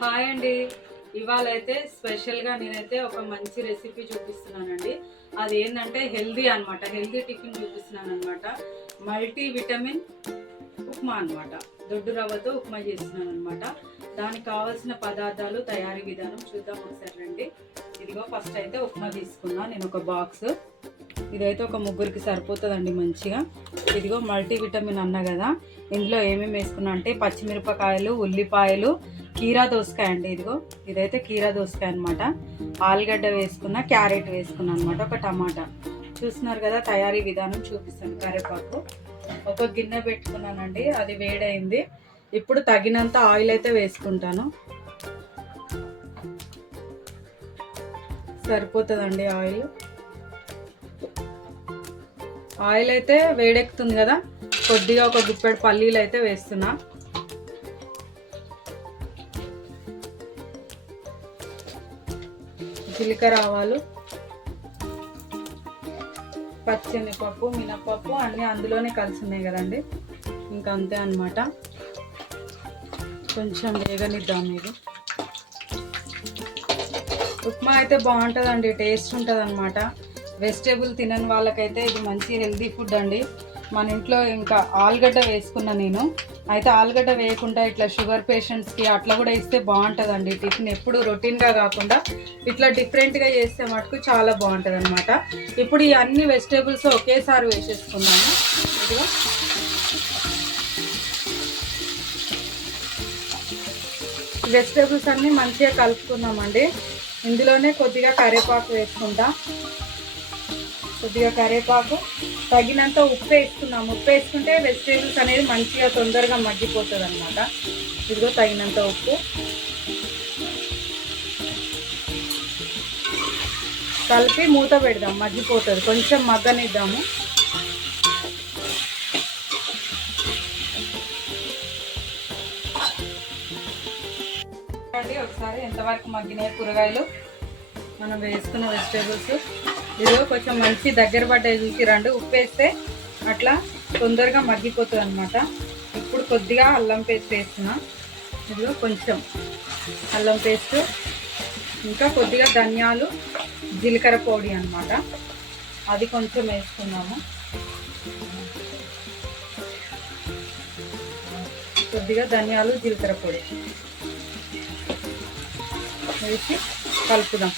Hi అండి. ఇవాళ అయితే స్పెషల్గా నేనైతే ఒక మంచి రెసిపీ చూపిస్తున్నానండి. అది ఏంటంటే హెల్దీ అనమాట. హెల్దీ టిఫిన్ చూపిస్తున్నాను అనమాట. మల్టీ విటమిన్ ఉప్మా అనమాట. దొడ్డు రవ్వతో ఉప్మా చేస్తున్నాను అనమాట. దానికి కావాల్సిన పదార్థాలు, తయారీ విధానం చూద్దాం ఒకసారి రండి. ఇదిగో ఫస్ట్ అయితే ఉప్మా తీసుకున్నా నేను ఒక బాక్స్. ఇదైతే ఒక ముగ్గురికి సరిపోతుందండి మంచిగా. ఇదిగో మల్టీ విటమిన్ అన్న కదా, ఇందులో ఏమేమి వేసుకున్నా అంటే పచ్చిమిరపకాయలు, ఉల్లిపాయలు, కీరా దోసకాయ అండి. ఇదిగో ఇదైతే కీరా దోసకాయ అనమాట. ఆలుగడ్డ వేసుకున్నా, క్యారెట్ వేసుకున్నా అనమాట, ఒక టమాటా. చూస్తున్నారు కదా, తయారీ విధానం చూపిస్తాను. కరివేపాకు ఒక గిన్నె పెట్టుకున్నానండి, అది వేడైంది. ఇప్పుడు తగినంత ఆయిల్ అయితే వేసుకుంటాను. సరిపోతుందండి ఆయిల్. ఆయిల్ అయితే వేడెక్కుతుంది కదా, కొద్దిగా ఒక గుప్పెడు పల్లీలు అయితే వేస్తున్నా. జీలకర్ర, ఆవాలు, పచ్చెనగపప్పు, మినపప్పు అన్నీ అందులోనే కలిసి ఉన్నాయి కదండి, ఇంకా అంతే అన్నమాట. కొంచెం వేగనిద్దాం. మీరు ఉప్మా అయితే బాగుంటుందండి, టేస్ట్ ఉంటుంది అనమాట. వెజిటేబుల్ తినని వాళ్ళకైతే ఇది మంచి హెల్దీ ఫుడ్ అండి. మన ఇంట్లో ఇంకా ఆలుగడ్డ వేసుకున్నా నేను. అయితే ఆలుగడ్డ వేయకుండా ఇట్లా షుగర్ పేషెంట్స్కి అట్లా కూడా ఇస్తే బాగుంటుందండి టిఫిన్. ఎప్పుడు రొటీన్గా కాకుండా ఇట్లా డిఫరెంట్గా చేస్తే మటుకు చాలా బాగుంటుంది అనమాట. ఇప్పుడు ఈ అన్ని వెజిటేబుల్స్ ఒకేసారి వేసేసుకున్నాను. ఇదిగో వెజిటేబుల్స్ అన్నీ మంచిగా కలుపుకున్నామండి. ఇందులోనే కొద్దిగా కరివేపాకు వేసుకుంటా. కొద్దిగా కరివేపాకు, తగినంత ఉప్పు వేసుకున్నాము. ఉప్పు వేసుకుంటే వెజిటేబుల్స్ అనేది మంచిగా తొందరగా మగ్గిపోతుంది అనమాట. ఇదిగో తగినంత ఉప్పు కలిపి మూత పెడదాం, మగ్గిపోతుంది. కొంచెం మగ్గనిద్దాము. ఒకసారి ఎంతవరకు మగ్గినాయి కూరగాయలు, మనం వేసుకున్న వెజిటేబుల్స్. ఇదిగో కొంచెం మంచి దగ్గర పడ్డాయి చూసి రండి. ఉప్పు వేస్తే అట్లా తొందరగా మగ్గిపోతుంది అనమాట. ఇప్పుడు కొద్దిగా అల్లం పేస్ట్ వేస్తున్నా. ఇదిగో కొంచెం అల్లం పేస్ట్, ఇంకా కొద్దిగా ధనియాలు, జీలకర్ర పొడి అనమాట, అది కొంచెం వేసుకున్నాము. కొద్దిగా ధనియాలు, జీలకర్ర పొడి వేసి కలుపుదాం.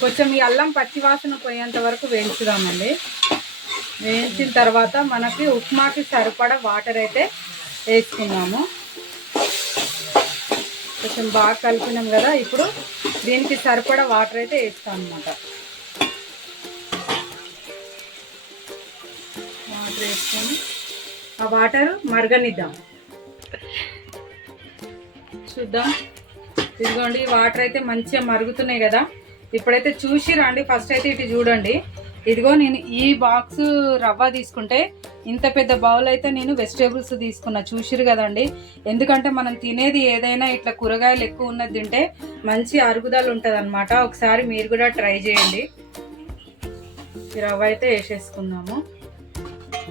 కొంచెం ఈ అల్లం పచ్చివాసన పోయేంత వరకు వేయించుదామండి. వేయించిన తర్వాత మనకి ఉప్మాకి సరిపడా వాటర్ అయితే వేసుకున్నాము. కొంచెం బాగా కలిపినాం కదా, ఇప్పుడు దీనికి సరిపడా వాటర్ అయితే వేస్తాం అన్నమాట. వాటర్ వేసుకొని ఆ వాటర్ మరగనిద్దాం. చూద్దాం. ఇదిగోండి వాటర్ అయితే మంచిగా మరుగుతున్నాయి కదా. ఇప్పుడైతే చూసి రండి. ఫస్ట్ అయితే ఇటు చూడండి. ఇదిగో నేను ఈ బాక్స్ రవ్వ తీసుకుంటే ఇంత పెద్ద బౌల్ అయితే నేను వెజిటేబుల్స్ తీసుకున్నా. చూసిరు కదండి. ఎందుకంటే మనం తినేది ఏదైనా ఇట్లా కూరగాయలు ఎక్కువ ఉన్నది తింటే మంచి అరుగుదల ఉంటుంది అనమాట. ఒకసారి మీరు కూడా ట్రై చేయండి. ఈ రవ్వ అయితే వేసేసుకుందాము.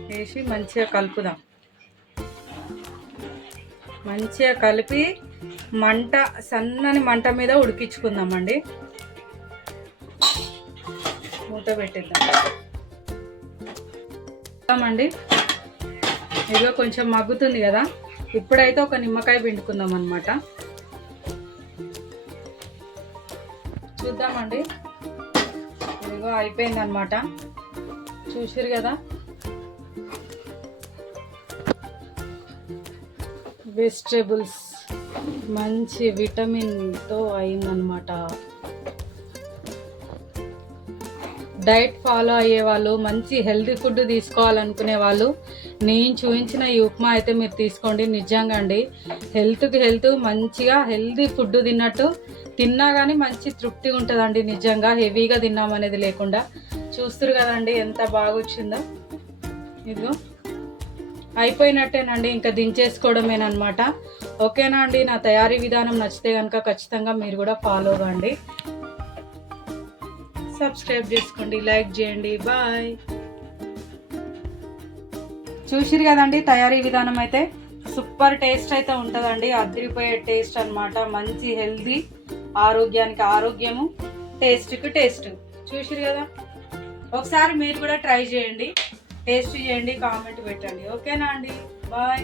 వేసి మంచిగా కలుపుదాం. మంచిగా కలిపి మంట, సన్నని మంట మీద ఉడికించుకుందామండి. మూత పెట్టిద్దామండి. ఇదిగో కొంచెం మగ్గుతుంది కదా, ఇప్పుడైతే ఒక నిమ్మకాయ పిండుకుందాం అన్నమాట. చూద్దామండి. ఇదిగో అయిపోయింది అనమాట. చూసిరు కదా, వెజిటేబుల్స్ మంచి విటమిన్తో అయిందనమాట. డైట్ ఫాలో అయ్యే వాళ్ళు, మంచి హెల్తీ ఫుడ్ తీసుకోవాలనుకునే వాళ్ళు నేను చూపించిన ఈ ఉప్మా అయితే మీరు తీసుకోండి. నిజంగా అండి, హెల్త్కి హెల్త్, మంచిగా హెల్తీ ఫుడ్ తిన్నట్టు తిన్నా కానీ మంచి తృప్తిగా ఉంటుందండి. నిజంగా హెవీగా తిన్నామనేది లేకుండా. చూస్తారు కదండి ఎంత బాగా వచ్చిందో. ఇదిగో అయిపోయినట్టేనండి, ఇంకా దించేసుకోవడమేనమాట. ఓకేనా అండి. నా తయారీ విధానం నచ్చితే కనుక ఖచ్చితంగా మీరు కూడా ఫాలో కాండి, సబ్స్క్రైబ్ చేసుకోండి, లైక్ చేయండి. బాయ్. చూసిరు కదండి తయారీ విధానం అయితే సూపర్ టేస్ట్ అయితే ఉంటుందండి, అదిరిపోయే టేస్ట్ అన్నమాట. మంచి హెల్దీ, ఆరోగ్యానికి ఆరోగ్యము, టేస్ట్కి టేస్ట్. చూసిరు కదా, ఒకసారి మీరు కూడా ట్రై చేయండి, టేస్ట్ చేయండి, కామెంట్ పెట్టండి. ఓకేనా అండి, బాయ్.